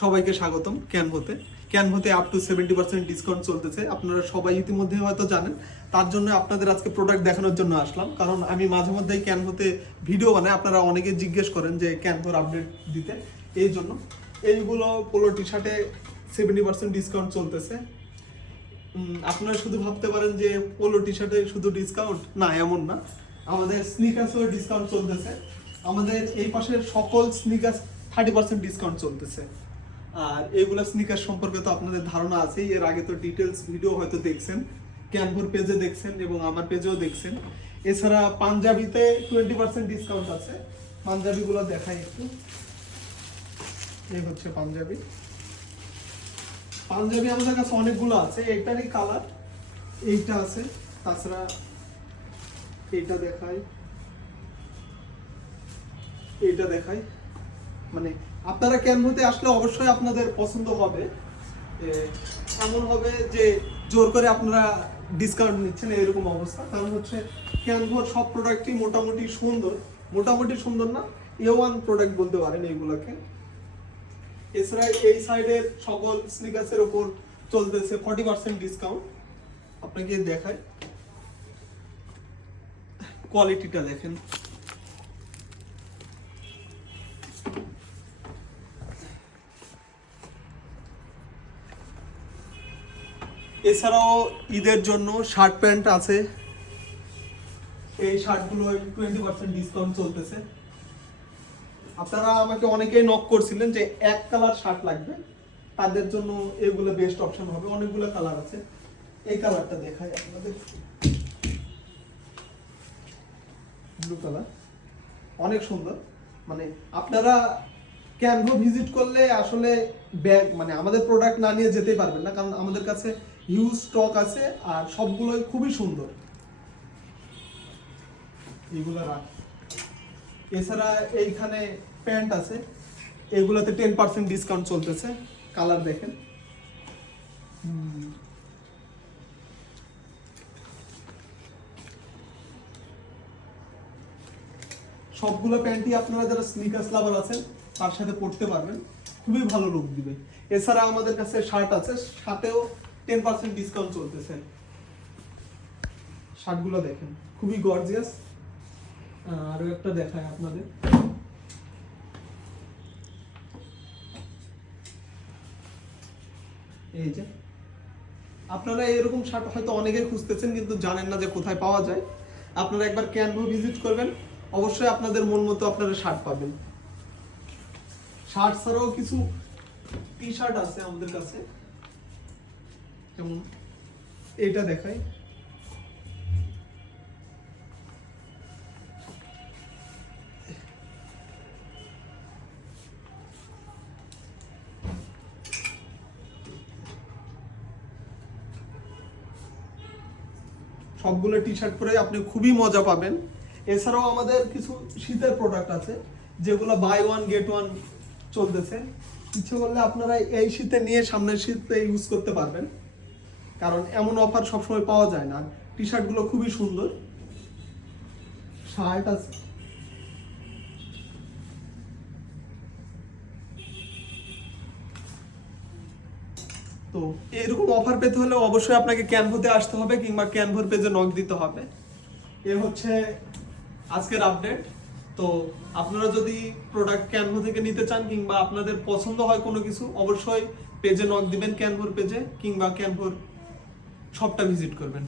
সবাইকে স্বাগতম ক্যানভোতে up to 70% discount চলতেছে। আপনারা সবাই ইতিমধ্যে হয়তো জানেন, তার জন্য আপনাদের আজকে প্রোডাক্ট দেখানোর জন্য আসলাম। কারণ আমি মাঝে মধ্যেই ক্যানভোতে ভিডিও বানাই, আপনারা অনেকে জিজ্ঞেস করেন যে ক্যানভোর আপডেট দিতে। এই জন্য এইগুলো পোলো টি শার্টে 70% ডিসকাউন্ট চলতেছে। আপনারা শুধু ভাবতে পারেন যে পোলো টি শার্টে শুধু ডিসকাউন্ট, না এমন না, আমাদের স্নিকার্সেও ডিসকাউন্ট চলতেছে। আমাদের এই পাশের সকল স্নিকার্স 30% ডিসকাউন্ট চলতেছে। আর এইগুলা স্নিকার সম্পর্কে তো আপনাদের ধারণা আছেই, এর আগে তো ডিটেলস ভিডিও হয়তো দেখছেন, ক্যানভোর পেজে দেখছেন এবং আমার পেজেও দেখছেন। এছাড়া পাঞ্জাবিতে 20% ডিসকাউন্ট আছে। পাঞ্জাবিগুলো দেখাই একটু। এই হচ্ছে পাঞ্জাবি আমাদের কাছে অনেকগুলো আছে, এইটারই কালার এইটা আছে। তাছাড়া এইটা দেখাই মানে আপনারা ক্যানভোতে আসলে অবশ্যই আপনাদের পছন্দ হবে। এমন হবে যে জোর করে আপনারা ডিসকাউন্ট নিচ্ছেন এরকম অবস্থা। কারণ হচ্ছে ক্যানভোর সব প্রোডাক্টই মোটামুটি সুন্দর না, A1 প্রোডাক্ট বলতে পারেন এইগুলোকে। এছাড়া এই সাইডের সকল স্নিকার্সের উপর চলতেছে 40% ডিসকাউন্ট। আপনাকে দেখাই, কোয়ালিটিটা দেখেন। এছাড়াও ঈদের জন্য শার্ট প্যান্ট আছে। এই শার্টগুলো 20% ডিসকাউন্ট চলতেছে। আপনারা আমাকে অনেকেই নক করছিলেন যে এক কালার শার্ট লাগবে, তাদের জন্য এগুলো বেস্ট অপশন হবে। অনেকগুলো কালার আছে, এই কালারটা দেখাই আপনাদের, ব্লু কালার, অনেক সুন্দর। মানে আপনারা ক্যানভো ভিজিট করলে আসলে ব্যাগ মানে আমাদের প্রোডাক্ট না নিয়ে যেতেই পারবেন না, কারণ আমাদের কাছে হিউজ স্টক আছে আর সবগুলোই খুবই সুন্দর। এইগুলো রাখ। এছাড়া এইখানে প্যান্ট আছে, এগুলোতে 10% ডিসকাউন্ট চলতেছে। কালার দেখেন, সবগুলো প্যান্টই আপনারা যারা স্নিকার্স লাভার আছেন তার সাথে পরতে পারবেন, খুবই ভালো লুক দিবে। এছাড়া আমাদের কাছে শার্ট আছে, সাথেও 10% ডিসকাউন্ট চলতেছে। শার্টগুলো দেখেন, খুবই গর্জিয়াস। আরো একটা দেখায় আপনাদের, এই যে আপনারা এরকম শার্ট হয়তো অনেকেই খুঁজতেছেন কিন্তু জানেন না যে কোথায় পাওয়া যায়। আপনারা একবার ক্যানভো ভিজিট করবেন, অবশ্যই আপনাদের মন মতো আপনারা শার্ট পাবেন। শার্ট ছাড়াও কিছু টি শার্ট আছে আমাদের কাছে, যেমন এটা দেখাই। সবগুলো টি শার্ট পরে আপনি খুবই মজা পাবেন। এছাড়াও আমাদের কিছু শীতের প্রোডাক্ট আছে যেগুলো বাই ওয়ান গেট ওয়ান চলতেছে। ইচ্ছে করলে আপনারা এই শীতে নিয়ে সামনের শীতে ইউজ করতে পারবেন, কারণ এমন অফার সবসময় পাওয়া যায় না। টি শার্টগুলো খুবই সুন্দর। শার্ট আছে, তো এরকম অফার পেতে হলে অবশ্যই আপনাকে ক্যানভোতে আসতে হবে কিংবা ক্যানভোর পেজে নক দিতে হবে। এ হচ্ছে আজকের আপডেট। তো আপনারা যদি প্রোডাক্ট ক্যানভো থেকে নিতে চান কিংবা আপনাদের পছন্দ হয় কোনো কিছু, অবশ্যই পেজে নক দিবেন, ক্যানভোর পেজে কিংবা ক্যানভোর শপটা ভিজিট করবেন।